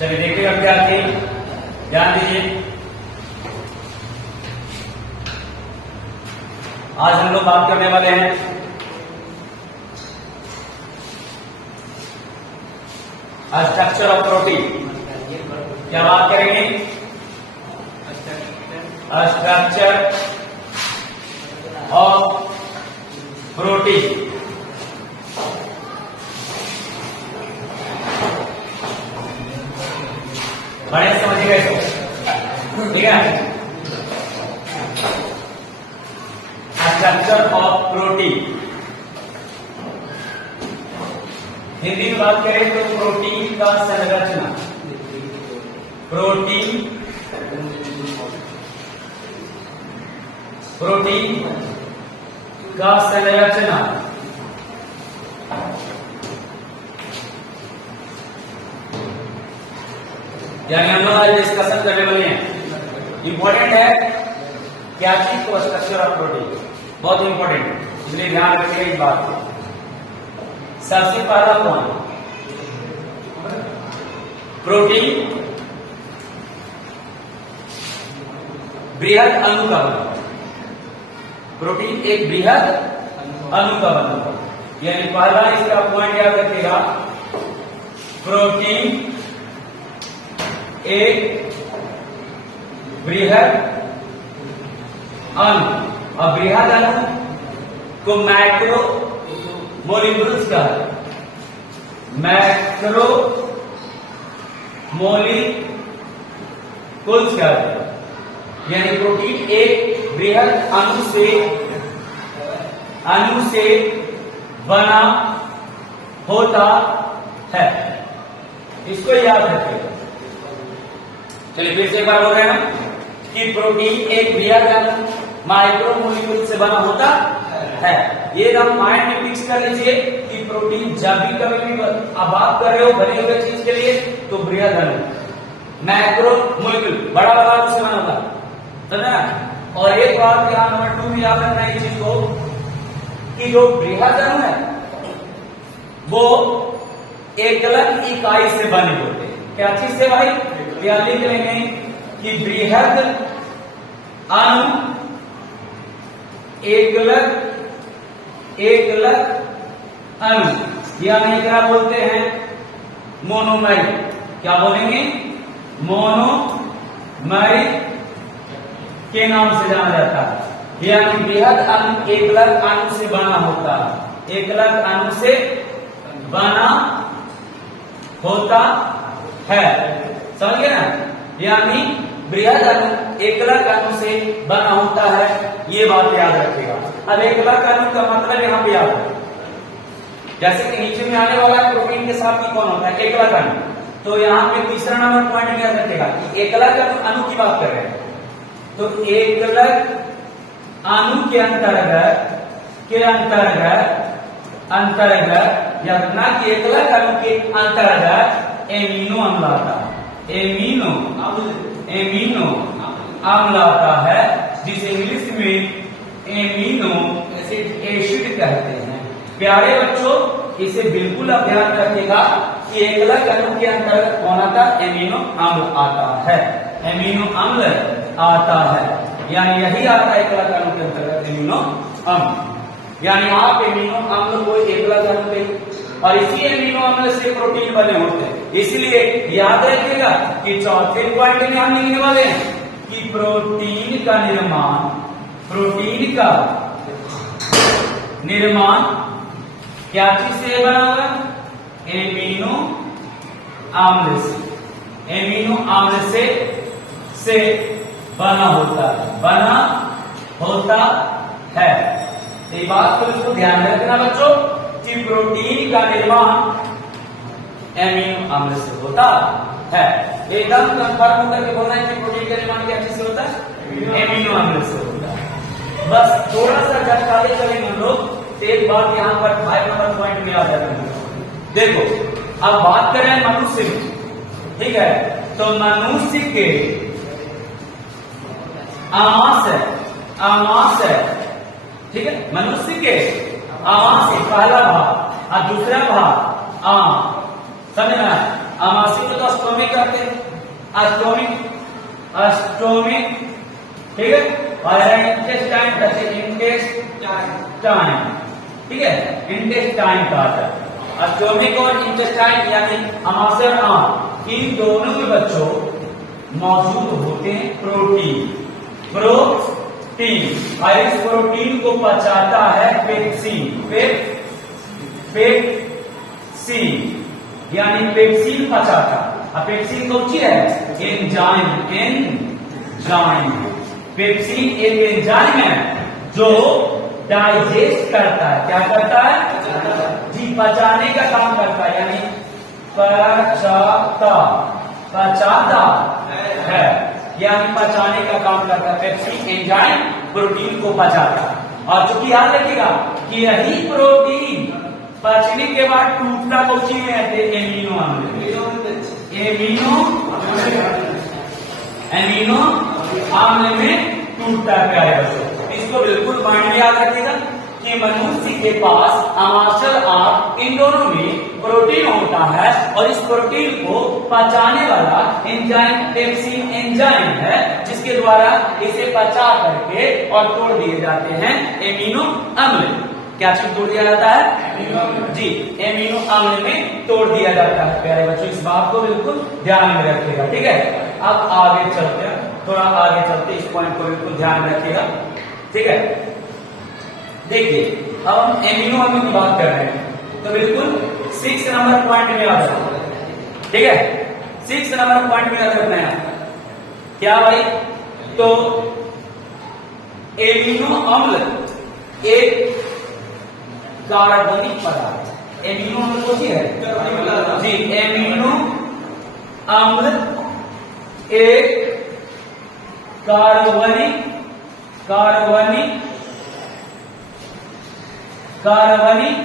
चलिए देखिएगा विद्यार्थी, ध्यान दीजिए। आज हम लोग बात करने वाले हैं स्ट्रक्चर ऑफ प्रोटीन। क्या बात करेंगे? Structure of protein. बड़े समझ गए तो ठीक है। स्ट्रक्चर ऑफ प्रोटीन, हिंदी में बात करें तो प्रोटीन का संरचना। प्रोटीन का संरचना। यानी हम लोग आज डिस्कशन करने वाले हैं। इंपॉर्टेंट है क्या चीज को? स्ट्रक्चर ऑफ प्रोटीन, बहुत इंपॉर्टेंट, इसलिए ध्यान रखिएगा इस बात को। सबसे पहला पॉइंट, प्रोटीन बृहद अणु का बना। प्रोटीन एक बृहद अणु का बना, यानी पहला इसका पॉइंट याद रखिएगा, प्रोटीन एक बृहद अणु। और बृहद अणु को मैक्रो मोलिक्यूल्स का है, मैक्रो मोलिक्यूल्स का है। यानी प्रोटीन एक बृहद अणु से बना होता है। इसको याद रखिएगा। चलिए फिर से एक बार बोल रहे हैं कि प्रोटीन एक बृहद अणु माइक्रो मोलिक्यूल से बना होता है। ये हम माइंड में फिक्स कर लीजिए कि प्रोटीन जब भी कभी भी आप बात कर रहे हो बने हुए चीज के लिए तो बृहद अणु, मैक्रो मोलिक्यूल बड़ा अणु से बना होता है। और एक बात यहाँ नंबर 2 में याद रखना है इस चीज को कि जो बृहद अणु है वो एकलक इकाई से बने होते हैं। क्या चीज से भाई? या लिख लेंगे कि बृहद अणु एकलक अणु, यानी क्या बोलते हैं? मोनोमर। क्या बोलेंगे? मोनोमर के नाम से जाना जाता है। यानी बृहद अणु एकलक अणु से बना होता है, एकलक अणु से बना होता है। समझ गए ना? यानी बृहद अणु एकलक अणु से बना होता है, ये बात याद रखिएगा। अब एकलक अणु का मतलब यहाँ पे याद है, जैसे कि नीचे में आने वाला है प्रोटीन के साथ में कौन होता है? एकलक अणु। तो यहाँ पे तीसरा नंबर पॉइंट में याद रखिएगा कि एकलक अणु की बात कर रहे हैं। तो एकलक अणु के अंतर्गत याद रखना कि एकलक अणु के अंतर्गत एमिनो अम्ल आता है। एमिनो अम्ल आता है, जिसे इंग्लिश में एमिनो एसिड कहते हैं। प्यारे बच्चों, इसे बिल्कुल आप ध्यान रखिएगा कि एकलक अणु के अंतर्गत कौन आता है? एमिनो अम्ल आता है। एमिनो अम्ल आता है, यानी यही आता है एकलक अणु के अंतर्गत एमिनो अम्ल। यानी आप एमिनो अम्ल को एकलक अणु के, और इसी एमिनो अम्ल से प्रोटीन बने होते हैं। इसलिए याद रखिएगा कि चौथे पॉइंट में हम लिखने वाले हैं कि प्रोटीन का निर्माण क्या चीज से बना हुआ? एमिनो अम्ल से। एमिनो अम्ल से बना होता है। ये बात को इसको ध्यान रखना बच्चों कि प्रोटीन का निर्माण एमिनो अम्ल से होता है। एकदम कंफर्म करके बोलना है कि प्रोटीन का निर्माण क्या चीज से होता है? एमिनो अम्ल से होता है। बस थोड़ा सा जानकारी करेंगे हम लोग, एक बात यहाँ पर 5 नंबर पॉइंट में आ जाएगा। देखो, अब बात करें मनुष्य में, ठीक है? तो मनुष्य के आमाशय, ठीक है? मनुष्य के आमाशय पहला भाग और दूसरा भाग आम, समझना है? अमाशय को तो स्टोमिक कहते हैं, स्टोमिक, स्टोमिक, ठीक है। और इंटेस्टाइन कहते हैं, इंटेस्टाइन, ठीक है, इंटेस्टाइन का आता है। स्टोमिक और इंटेस्टाइन यानी अमाशय और आंत, इन दोनों में बच्चों मौजूद होते हैं प्रोटीन, प्रोटीन, और इस प्रोटीन को पचाता है पेप्सिन, पेप्सिन यानी पेप्सिन पचाता। अब पेप्सिन कौन सी है? Enzyme, enzyme. पेप्सिन एक एंजाइम है जो डाइजेस्ट करता है, क्या करता है जी, पचाने का काम करता है, यानी पचाता, पचाता है, यानी पचाने का काम करता है। पेप्सिन एंजाइम प्रोटीन को पचाता है। और चूंकि याद रखिएगा कि यही प्रोटीन पचने के बाद टूटता कौची में है? एमिनो अम्ल, एमिनो अम्ल में टूटता है प्यारे बच्चों। इसको बिल्कुल माइंड में याद रखिएगा कि मनुष्य के पास अमाशय और इन दोनों में प्रोटीन होता है, और इस प्रोटीन को पचाने वाला एंजाइम पेप्सिन एंजाइम है, जिसके द्वारा इसे पचा करके और तोड़ दिए जाते हैं एमिनो अम्ल। क्या चीज तोड़ दिया जाता है जी? एमिनो अम्ल में तोड़ दिया जाता है प्यारे बच्चों। इस बात को बिल्कुल ध्यान में रखिएगा, ठीक है। अब आगे चलते हैं, थोड़ा आगे चलते, इस पॉइंट को बिल्कुल ध्यान में रखिएगा, ठीक है। देखिए अब हम एमिनो अम्ल की बात कर रहे हैं, तो बिल्कुल 6 नंबर पॉइंट में आ जाओ, ठीक है। 6 नंबर पॉइंट में याद रखना है क्या भाई? तो एमिनो अम्ल एक कार्बनिक पदार्थ, एमिनो अम्ल कौन सी है जी? एमिनो अम्ल एक कार्बनिक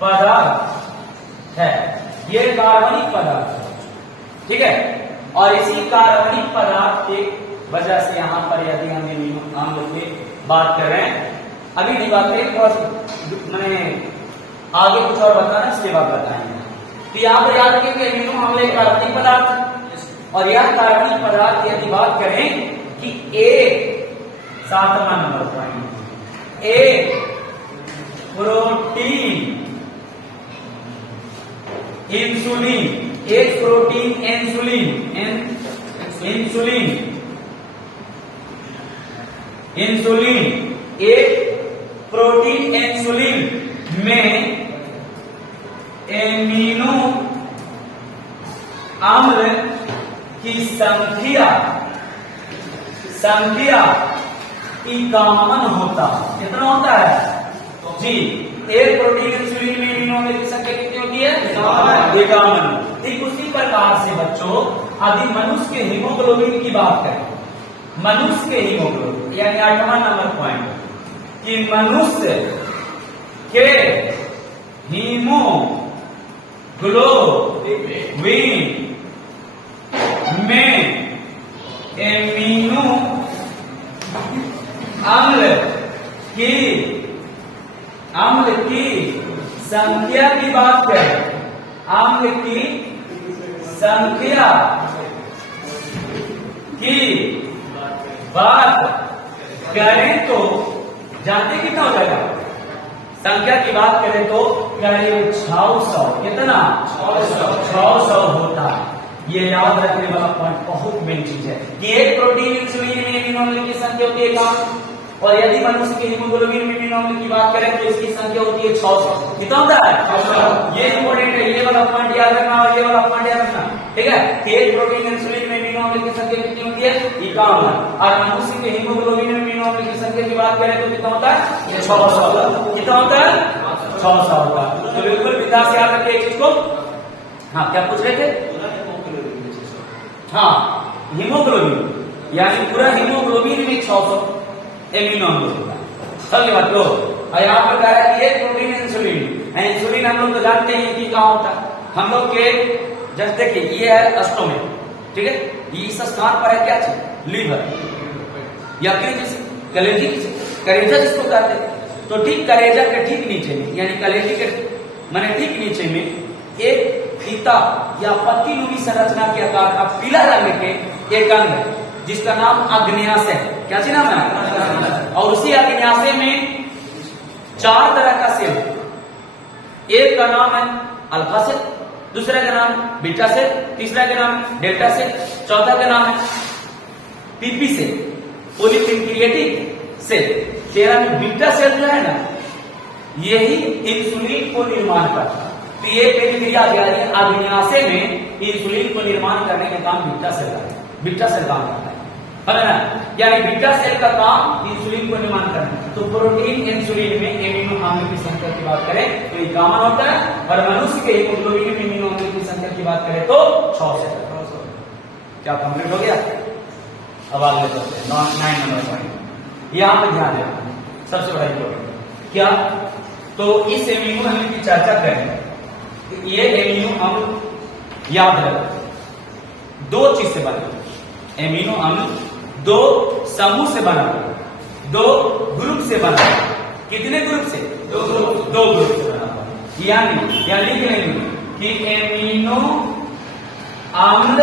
पदार्थ है, ये कार्बनिक पदार्थ है, ठीक है। और इसी कार्बनिक पदार्थ के वजह से यहां पर यदि हम एमिनो अम्ल की बात कर रहे हैं, अभी नहीं बात करेंगे, और मैंने आगे कुछ और बताना, इसके बाद बताएंगे। तो यहाँ पर याद रखें कि एमिनो अम्ल एक कार्बनिक पदार्थ है, और यह कार्बनिक पदार्थ यदि बात करें कि एक 7वां नंबर पॉइंट, एक प्रोटीन इंसुलिन, एक प्रोटीन इंसुलिन, एक प्रोटीन इंसुलिन में एमिनो अम्ल की संख्या की कॉमन होता, कितना होता है जी? एक प्रोटीन इंसुलिन में एमिनो अम्ल की संख्या कितनी होती है? इक्यावन। ठीक उसी प्रकार से बच्चों यदि मनुष्य के हीमोग्लोबिन की बात करें, मनुष्य के हीमोग्लोबिन यानी 8वां नंबर पॉइंट, कि मनुष्य के हीमोग्लोबिन में एमिनो अम्ल की संख्या की बात करें, अम्ल की संख्या की बात करें तो जानते कितना हो जाएगा? संख्या की बात करें तो करीब 600, कितना 600 होता है। ये याद रखने वाला पॉइंट बहुत मेन चीज है कि एक प्रोटीन इंसुलिन में एमिनो अम्ल की संख्या होती है कम, और यदि मनुष्य के हीमोग्लोबिन में एमिनो अम्ल की बात करें तो इसकी संख्या होती है 600। कितना होता है? ये इंपॉर्टेंट है, ये वाला पॉइंट याद रखना और ये वाला पॉइंट याद रखना, ठीक है। एक प्रोटीन इंसुलिन में एमिनो अम्ल की संख्या कितनी होती है? 51। और मनुष्य के हीमोग्लोबिन में एमिनो अम्ल की संख्या की बात करें तो कितना होता है? 600। कितना होता है? 600 होता है। तो बिल्कुल विकास याद रखिए इस चीज को। हाँ, क्या पूछ रहे थे? हाँ, हीमोग्लोबिन यानी पूरा हीमोग्लोबिन में 600 एमिनो अम्ल होता है। समझ बात लो। और यहाँ पर कह रहा है कि एक प्रोटीन इंसुलिन हम लोग तो जानते हैं कि कहाँ होता है हम लोग के, जैसे देखिए ये है स्टोमिक, ठीक है। ये इस स्थान पर है क्या चीज? लीवर या कलेजी जिसको कहते हैं। तो ठीक कलेजा के ठीक नीचे में यानी कलेजी के मैंने ठीक नीचे में एक फीता या पत्तीनुमी संरचना के आकार का पीला रंग के एक अंग है जिसका नाम अग्न्याशय है। क्या चीज नाम है? और उसी अग्न्याशय में 4 तरह का सेल, एक का नाम है अल्फा सेल, दूसरा का नाम बीटा सेल, तीसरा का नाम डेल्टा सेल, चौथा का नाम है पीपी सेल, पॉलीपेंक्रियाटिक सेल। 13 में बीटा सेल जो है ना, यही इंसुलिन को निर्माण करता है। तो ये प्रक्रिया अग्न्याशय में इंसुलिन को निर्माण करने का काम बीटा सेल का है। बीटा सेल काम करता है ना, यानी बीटा सेल का काम इंसुलिन को निर्माण करना है। तो प्रोटीन इंसुलिन में एमिनो अम्ल की संख्या की बात करें तो ये कॉमन होता है, और मनुष्य के हीमोग्लोबिन में एमिनो अम्ल की संख्या की बात करें तो 6 से। क्या कंप्लीट हो गया? अब आगे चलते हैं 9 नंबर पॉइंट। यहां पे ध्यान देना सबसे बड़ा इंपॉर्टेंट क्या, तो इस एमिनो अम्ल की चर्चा करें तो ये एमिनो अम्ल याद रखो 2 चीज से बना। एमिनो अम्ल 2 समूह से बना, 2 ग्रुप से बना। कितने ग्रुप से? 2 ग्रुप से बना। यानी लिख लेंगे कि एमिनो अम्ल